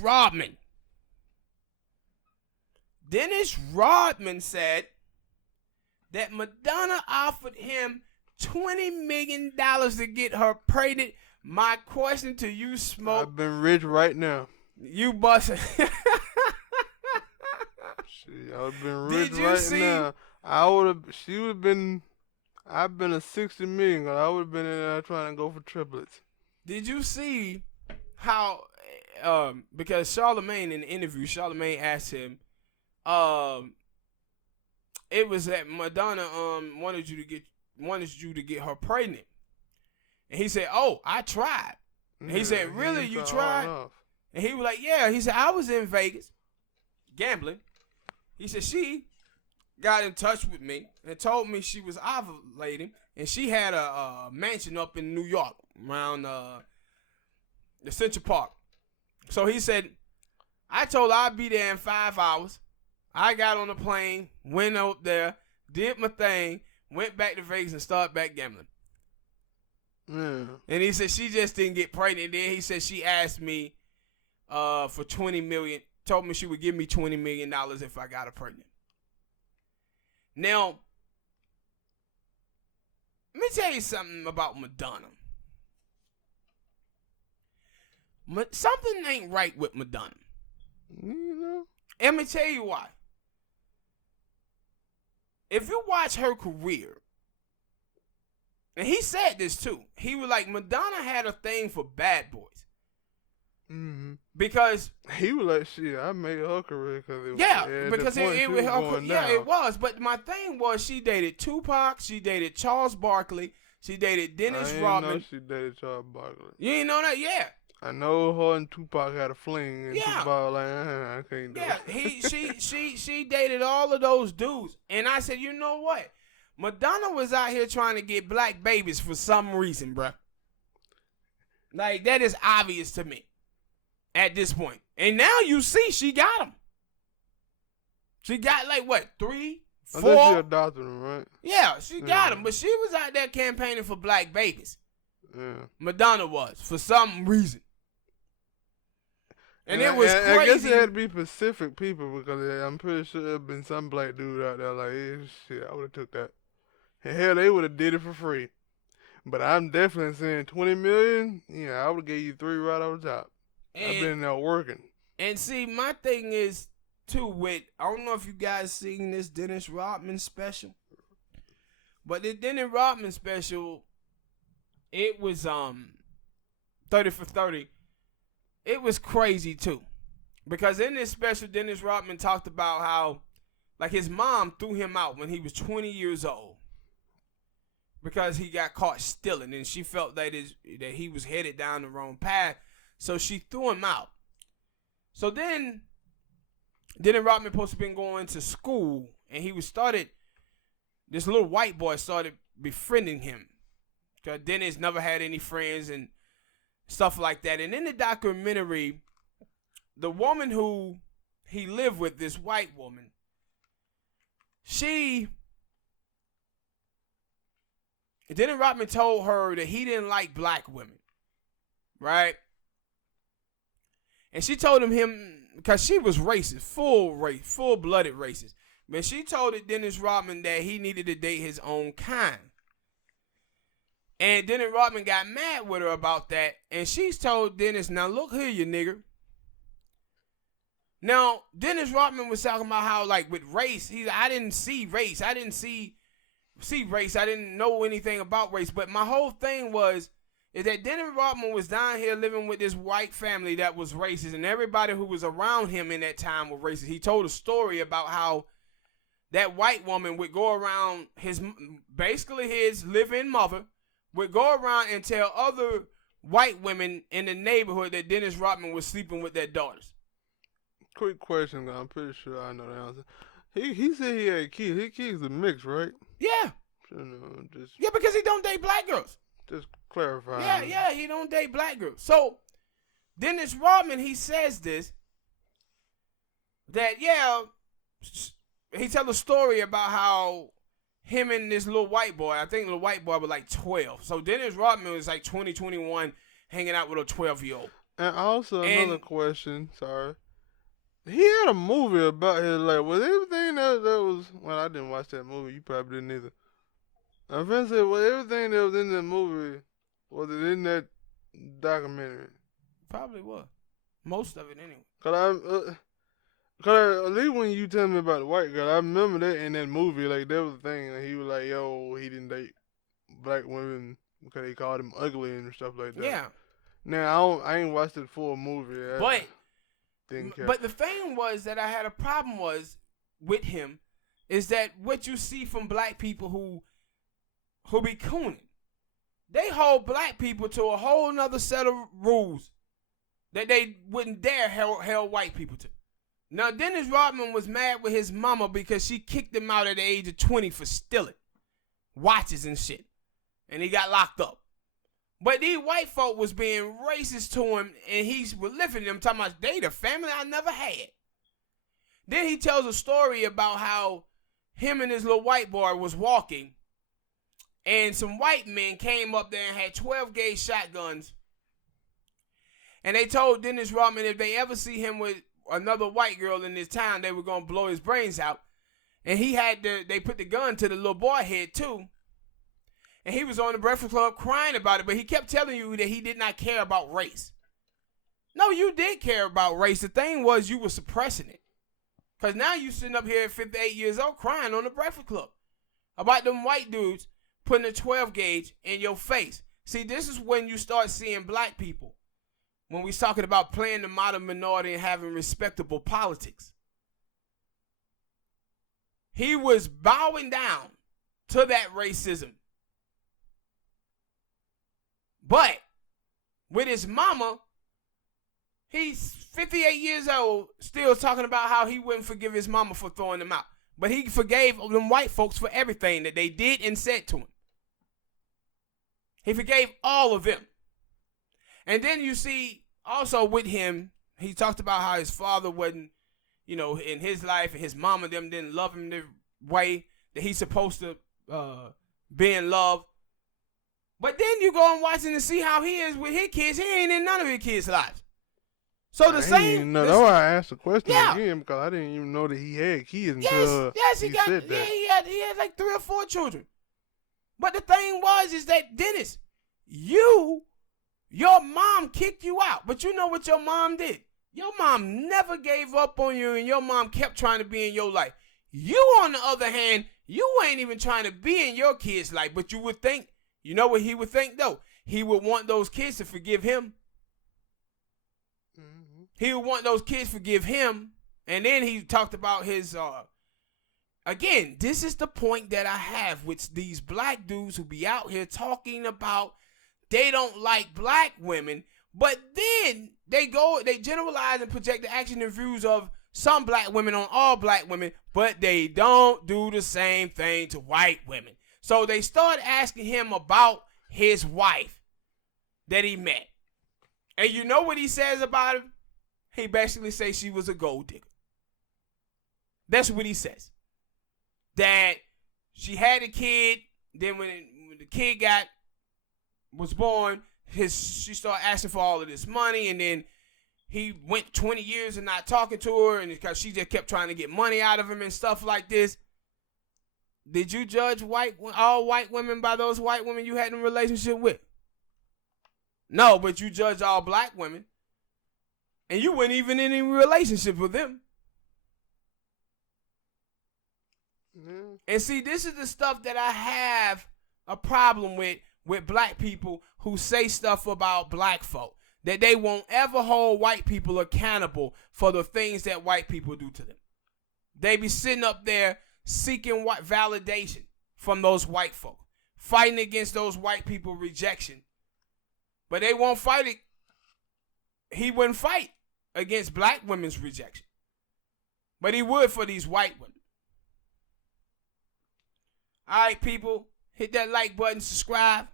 Rodman. Dennis Rodman said that Madonna offered him $20 million to get her pregnant. My question to you, Smoke. I've been rich right now. You busting. Shit, I've been rich Did you right see? now. I would have. She would have been. I've been a 60 million. I would have been in there trying to go for triplets. Did you see how? Because Charlamagne in the interview, Charlamagne asked him, it was that Madonna wanted you to get her pregnant, and he said, "Oh, I tried." And he said, "Really, you tried?" And he was like, "Yeah." He said, "I was in Vegas gambling." He said she got in touch with me and told me she was ovulating, and she had a mansion up in New York around the Central Park. So he said, I told her I'd be there in 5 hours. I got on the plane, went up there, did my thing, went back to Vegas and started back gambling. Yeah. And he said she just didn't get pregnant. And then he said she asked me for $20 million, told me she would give me $20 million if I got her pregnant. Now, let me tell you something about Madonna. Something ain't right with Madonna. You know? And let me tell you why. If you watch her career, and he said this too, he was like, Madonna had a thing for bad boys. Mm-hmm. Because he was like, shit, I made her career because it was. Yeah, yeah, because it was her. Yeah, down. it was. But my thing was, she dated Tupac, she dated Charles Barkley, she dated Dennis Rodman. Know she dated Charles Barkley. You ain't know that? Yeah. I know her and Tupac had a fling, and Yeah. Tupac like, I can't do it. Yeah, she dated all of those dudes, and I said, you know what? Madonna was out here trying to get black babies for some reason, bruh. Like, that is obvious to me at this point. And now you see she got them. She got like what, 3, 4? I think she adopted them, right? Yeah, she got them, but she was out there campaigning for black babies. Yeah. Madonna was, for some reason. And it was crazy. I guess it had to be Pacific people because I'm pretty sure there been some black dude out there like, hey, shit, I would have took that. And hell, they would have did it for free. But I'm definitely saying $20 million. Yeah, I would have gave you 3 right off the top. I've been there working. And see, my thing is too with, I don't know if you guys seen this Dennis Rodman special, but the Dennis Rodman special, it was 30 for 30. It was crazy too, because in this special, Dennis Rodman talked about how, like, his mom threw him out when he was 20 years old because he got caught stealing, and she felt that he was headed down the wrong path, so she threw him out. So then, Dennis Rodman supposed to been going to school, and this little white boy started befriending him, because Dennis never had any friends and stuff like that. And in the documentary, the woman who he lived with, this white woman, Dennis Rodman told her that he didn't like black women, right? And she told him, because she was racist, full-blooded racist. But she told Dennis Rodman that he needed to date his own kind. And Dennis Rodman got mad with her about that. And she's told Dennis, now look here, you nigger. Now, Dennis Rodman was talking about how, like, with race, I didn't see race. I didn't see race. I didn't know anything about race. But my whole thing is that Dennis Rodman was down here living with this white family that was racist. And everybody who was around him in that time was racist. He told a story about how that white woman would go around his live-in mother, would go around and tell other white women in the neighborhood that Dennis Rodman was sleeping with their daughters. Quick question, I'm pretty sure I know the answer. He said he had kids. His kids are mixed, right? Yeah. Yeah, because he don't date black girls. Just clarify. Yeah, he don't date black girls. So, Dennis Rodman, he says this, that, he tell a story about how him and this little white boy, I think the white boy was like 12. So Dennis Rodman was like 20, 21, hanging out with a 12-year-old. And also another And question. Sorry. He had a movie about his life. Was everything that was? Well, I didn't watch that movie. You probably didn't either. I'm finna say, was everything that was in that movie? Was it in that documentary? probably was. Most of it anyway. Cause at least when you tell me about the white girl, I remember that in that movie, like that was the thing. Like, he was like, "Yo, he didn't date black women because they called him ugly and stuff like that." Yeah. Now I ain't watched the full movie. But didn't care. but the thing was that I had a problem was with him is that what you see from black people who be cooning, they hold black people to a whole nother set of rules that they wouldn't dare held white people to. Now, Dennis Rodman was mad with his mama because she kicked him out at the age of 20 for stealing watches and shit. And he got locked up. But these white folk was being racist to him, and he's reliving them, talking about they the family I never had. Then he tells a story about how him and his little white boy was walking, and some white men came up there and had 12-gauge shotguns. And they told Dennis Rodman if they ever see him with another white girl in this town, they were going to blow his brains out. And they put the gun to the little boy head too. And he was on the Breakfast Club crying about it, but he kept telling you that he did not care about race. No, you did care about race. The thing was you were suppressing it. Because now you sitting up here at 58 years old crying on the Breakfast Club about them white dudes putting a 12 gauge in your face. See, this is when you start seeing black people. When we're talking about playing the modern minority and having respectable politics. He was bowing down to that racism. But with his mama, he's 58 years old, still talking about how he wouldn't forgive his mama for throwing him out. But he forgave them white folks for everything that they did and said to him. He forgave all of them. And then you see also with him, he talked about how his father wasn't, in his life, and his mama them didn't love him the way that he's supposed to be in love. But then you go and watch him and see how he is with his kids. He ain't in none of his kids' lives. So the same. That's why I asked the question again, because I didn't even know that he had kids until he said that. He had like 3 or 4 children. But the thing is that Dennis, your mom kicked you out. But you know what your mom did? Your mom never gave up on you, and your mom kept trying to be in your life. You, on the other hand, you ain't even trying to be in your kids' life, but you would think. You know what he would think, though? He would want those kids to forgive him. Mm-hmm. He would want those kids to forgive him. And then he talked about his, again, this is the point that I have with these black dudes who be out here talking about they don't like black women, but then they generalize and project the action and views of some black women on all black women, but they don't do the same thing to white women. So they start asking him about his wife that he met. And you know what he says about her? He basically says she was a gold digger. That's what he says. That she had a kid, then when the kid was born, she started asking for all of this money, and then he went 20 years and not talking to her, and because she just kept trying to get money out of him and stuff like this. Did you judge all white women by those white women you had in a relationship with? No, but you judged all black women. And you weren't even in any relationship with them. Mm. And see, this is the stuff that I have a problem with black people who say stuff about black folk. That they won't ever hold white people accountable for the things that white people do to them. They be sitting up there seeking validation from those white folk, fighting against those white people rejection. But they won't fight it. He wouldn't fight against black women's rejection. But he would for these white women. All right, people, hit that like button, subscribe.